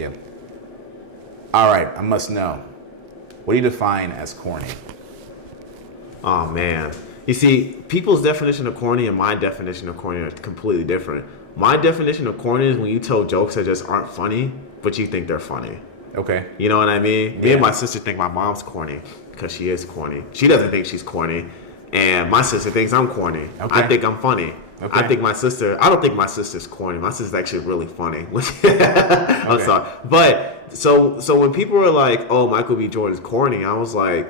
Yeah. All right, I must know. What do you define as corny? Oh man. You see, people's definition of corny and my definition of corny are completely different. My definition of corny is when you tell jokes that just aren't funny, but you think they're funny. Okay. You know what I mean? Me and Yeah. my sister think my mom's corny because she is corny. She doesn't think she's corny, and my sister thinks I'm corny. Okay. I think I'm funny. Okay. I don't think my sister's corny. My sister's actually really funny. I'm Okay. sorry, but so when people were like, "Oh, Michael B. Jordan's corny," I was like,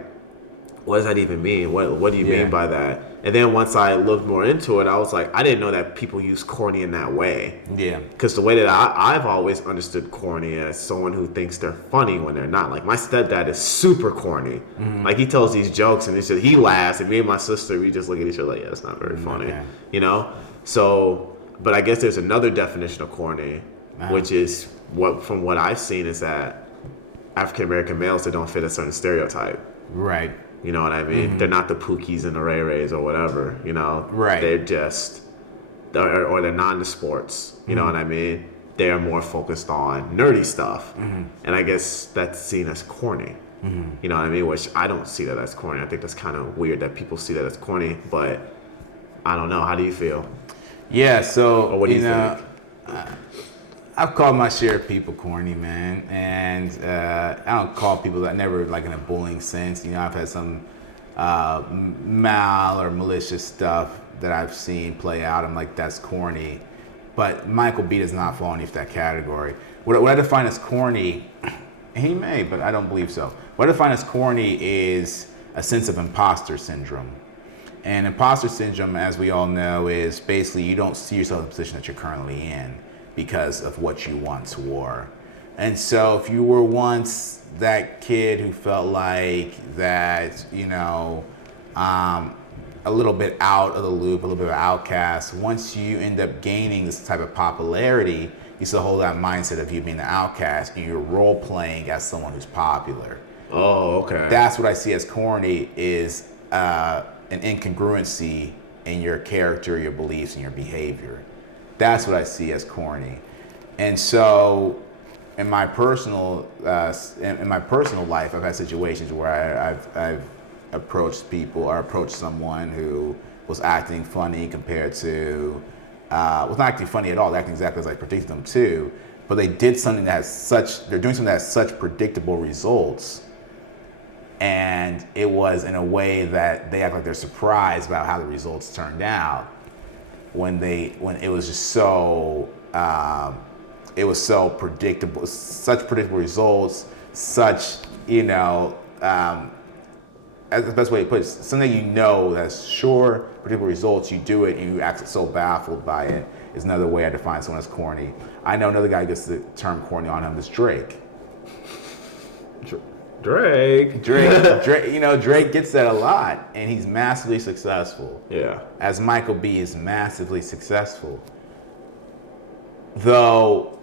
what does that even mean? What do you Yeah. mean by that? And then once I looked more into it, I was like, I didn't know that people use corny in that way. Yeah. Because the way that I've always understood corny as someone who thinks they're funny when they're not. Like my stepdad is super corny. Like he tells these jokes and he laughs, and me and my sister, we just look at each other like, yeah, it's not very funny. Okay. You know? So, but I guess there's another definition of corny, which is from what I've seen is that African American males that don't fit a certain stereotype. Right. You know what I mean? They're not the Pookies and the Ray Rays or whatever, you know? Right. They're just, or they're non-sports, you know what I mean? They're more focused on nerdy stuff. And I guess that's seen as corny. You know what I mean? Which I don't see that as corny. I think that's kind of weird that people see that as corny, but I don't know. How do you feel? Yeah, so, Or what do you know, think? I've called my share of people corny, man, and I don't call people that never like in a bullying sense. You know, I've had some mal or malicious stuff that I've seen play out. I'm like, that's corny, but Michael B does not fall underneath that category. What I define as corny, he may, but I don't believe so. What I define as corny is a sense of imposter syndrome. And imposter syndrome, as we all know, is basically you don't see yourself in the position that you're currently in because of what you once were. And so if you were once that kid who felt like that, you know, a little bit out of the loop, a little bit of an outcast, once you end up gaining this type of popularity, you still hold that mindset of you being the outcast and you're role playing as someone who's popular. Oh, okay. That's what I see as corny is an incongruency in your character, your beliefs, and your behavior. That's what I see as corny. And so in my personal life, I've had situations where I've approached people or approached someone who was acting funny compared to was not acting funny at all, acting exactly as I predicted them to, but they're doing something that has such predictable results. And it was in a way that they act like they're surprised about how the results turned out when it was just so it was so predictable, such predictable results, such, you know, as the best way to put it, something you know that's sure, predictable results, you do it and you act so baffled by it is another way I define someone as corny. I know another guy gets the term corny on him is Drake. Drake. Drake, you know, Drake gets that a lot, and he's massively successful. Yeah. As Michael B is massively successful. Though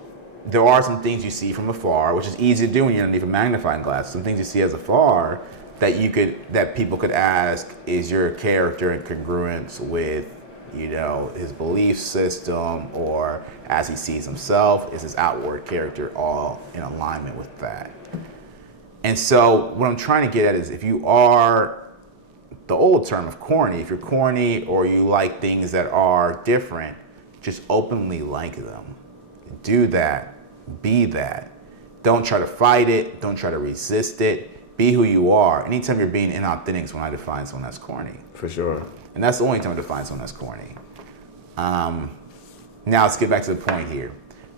there are some things you see from afar, which is easy to do when you're underneath a magnifying glass. Some things you see as afar that people could ask, is your character in congruence with, you know, his belief system, or as he sees himself, is his outward character all in alignment with that? And so what I'm trying to get at is if you are the old term of corny, if you're corny or you like things that are different, just openly like them. Do that. Be that. Don't try to fight it. Don't try to resist it. Be who you are. Anytime you're being inauthentic is when I define someone that's corny. For sure. And that's the only time I define someone that's corny. Now let's get back to the point here.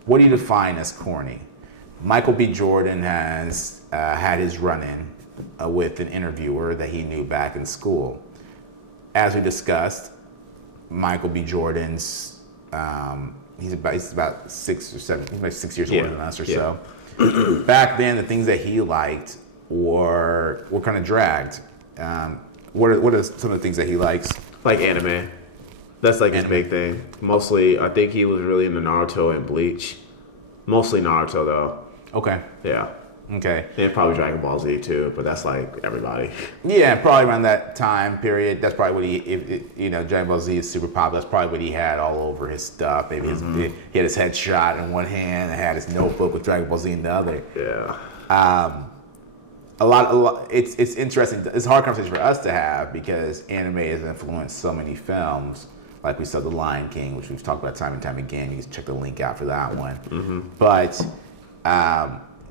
What do you define as corny? Michael B. Jordan has had his run-in with an interviewer that he knew back in school. As we discussed, Michael B. Jordan's he's about 6 or 7, he's about 6 years older than us or so. Back then, the things that he liked were kind of dragged. What are some of the things that he likes? Like anime. That's like his big thing. Mostly, I think he was really into Naruto and Bleach. Mostly Naruto, though. Okay. Yeah. Okay. Then probably Dragon Ball Z too, but that's like everybody. Yeah, probably around that time period. That's probably what Dragon Ball Z is super popular. That's probably what he had all over his stuff. Maybe he had his headshot in one hand and had his notebook with Dragon Ball Z in the other. Yeah. A lot. It's interesting. It's a hard conversation for us to have because anime has influenced so many films. Like we saw The Lion King, which we've talked about time and time again. You can check the link out for that one. But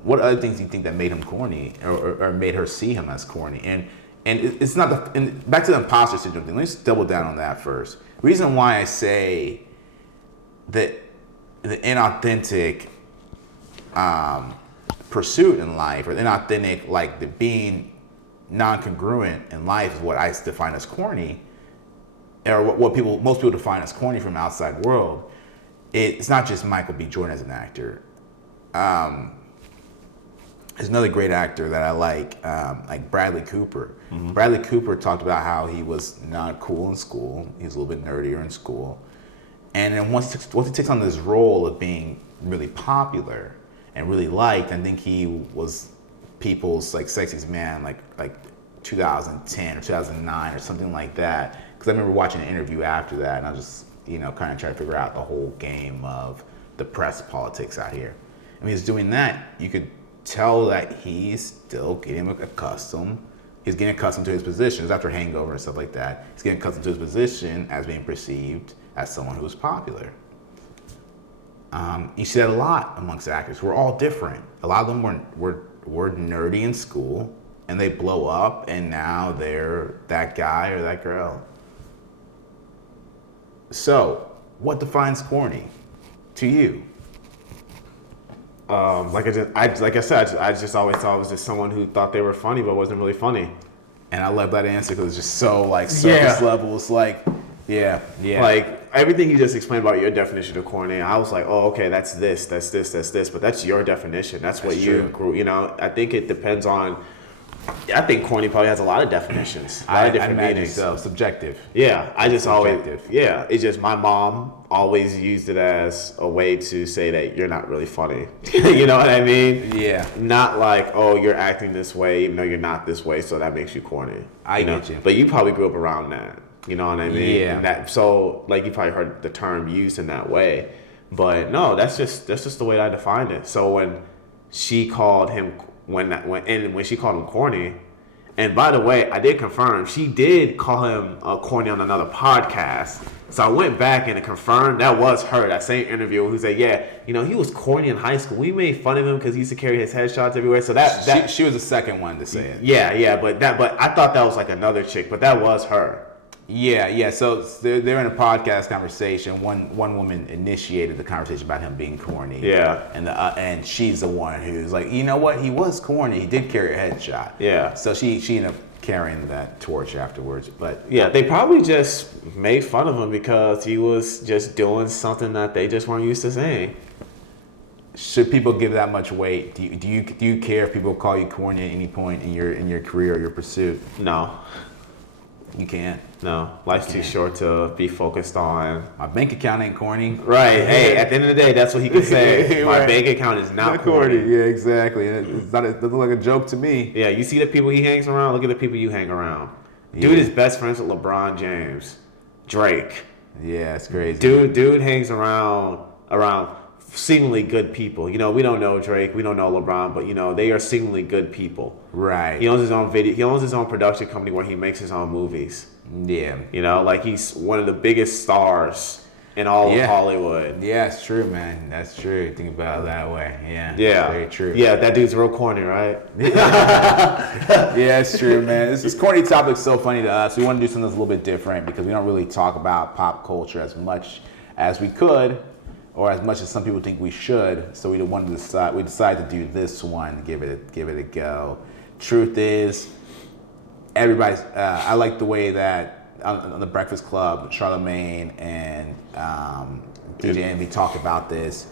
what other things do you think that made him corny or made her see him as corny? And it's not back to the imposter syndrome thing. Let's double down on that first. Reason why I say that the inauthentic pursuit in life, or inauthentic, like the being non-congruent in life, is what I define as corny, or what most people define as corny from outside world. It's not just Michael B. Jordan as an actor. There's another great actor that I like Bradley Cooper. Bradley Cooper talked about how he was not cool in school. He was a little bit nerdier in school. And then once he takes on this role of being really popular and really liked, I think he was people's like sexiest man like 2010 or 2009 or something like that. Because I remember watching an interview after that, and I was just kind of trying to figure out the whole game of the press politics out here. And when he was doing that, you could tell that he's still getting accustomed. He's getting accustomed to his position. It was after Hangover and stuff like that. He's getting accustomed to his position as being perceived as someone who's popular. You see that a lot amongst actors. We're all different. A lot of them were nerdy in school, and they blow up, and now they're that guy or that girl. So, what defines corny to you? Like I said, I just always thought it was just someone who thought they were funny but wasn't really funny. And I love that answer because it's just so like surface level. It's like, yeah. Like everything you just explained about your definition of corny, I was like, oh, okay, that's this, but that's your definition. That's what you grew. I think it depends on. I think corny probably has a lot of definitions, a lot of different meanings. So subjective. Yeah, I just subjective. It's just my mom always used it as a way to say that you're not really funny. You know what I mean? Yeah. Not like, oh, you're acting this way even though you're not this way, so that makes you corny. I get you. But you probably grew up around that. You know what I mean? Yeah. So like you probably heard the term used in that way. But no, that's just the way I defined it. So when she called him when she called him corny, and by the way, I did confirm she did call him corny on another podcast. So I went back and confirmed that was her, that same interviewer who said, yeah, he was corny in high school. We made fun of him because he used to carry his headshots everywhere. So that she was the second one to say it. Yeah, but I thought that was like another chick, but that was her. Yeah. So they're in a podcast conversation. One woman initiated the conversation about him being corny. Yeah. And she's the one who's like, you know what? He was corny. He did carry a headshot. Yeah. So she ended up carrying that torch afterwards. But yeah, they probably just made fun of him because he was just doing something that they just weren't used to saying. Should people give that much weight? Do you care if people call you corny at any point in your career or your pursuit? No. You can't. No, life's too short to be focused on. My bank account ain't corny. Right. Hey, at the end of the day, that's what he can say. My bank account is not corny. Yeah, exactly. It doesn't look like a joke to me. Yeah, you see the people he hangs around. Look at the people you hang around. Dude is best friends with LeBron James, Drake. Yeah, it's crazy. Dude hangs around seemingly good people. We don't know Drake, we don't know LeBron, but they are seemingly good people. Right. He owns his own he owns his own production company where he makes his own movies. Yeah. Like he's one of the biggest stars in all of Hollywood. Yeah, it's true, man. That's true. Think about it that way. Yeah. Yeah. Very true. Yeah, that dude's real corny, right? Yeah, it's true, man. This corny topic's so funny to us. We want to do something that's a little bit different because we don't really talk about pop culture as much as we could, or as much as some people think we should. So we decided to do this one, give it a go. Truth is, everybody's. I like the way that on the Breakfast Club, Charlamagne and DJ Envy talk about this.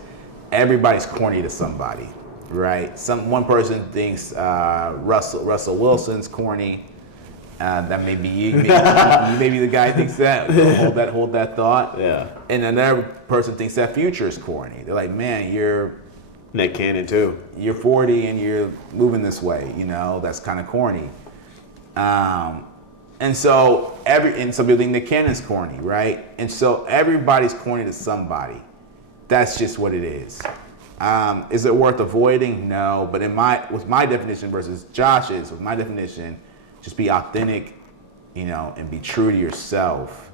Everybody's corny to somebody, right? One person thinks Russell Wilson's corny. That may be you. Maybe the guy thinks that. Hold that thought. Yeah. And another person thinks that Future is corny. They're like, man, you're Nick Cannon too. You're 40 and you're moving this way, you know, that's kind of corny. And so some people think Nick Cannon's corny, right? And so everybody's corny to somebody. That's just what it is. Is it worth avoiding? No, but with my definition versus Josh's, with my definition, just be authentic, you know, and be true to yourself.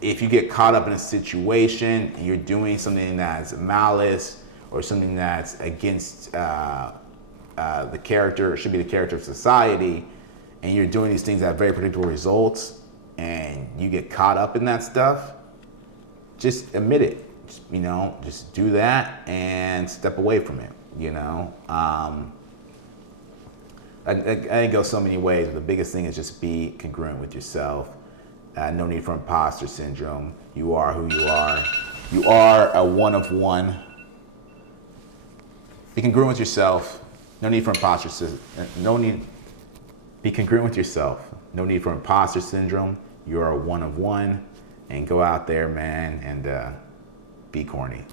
If you get caught up in a situation and you're doing something that's malice or something that's against the character, or should be the character of society, and you're doing these things that have very predictable results, and you get caught up in that stuff, just admit it. You know, just do that and step away from it. You know, I it goes so many ways, but the biggest thing is just be congruent with yourself. No need for imposter syndrome. You are who you are. You are a one of one. Be congruent with yourself. No need for imposter syndrome. Be congruent with yourself. No need for imposter syndrome. You are a one of one. And go out there, man, and be corny.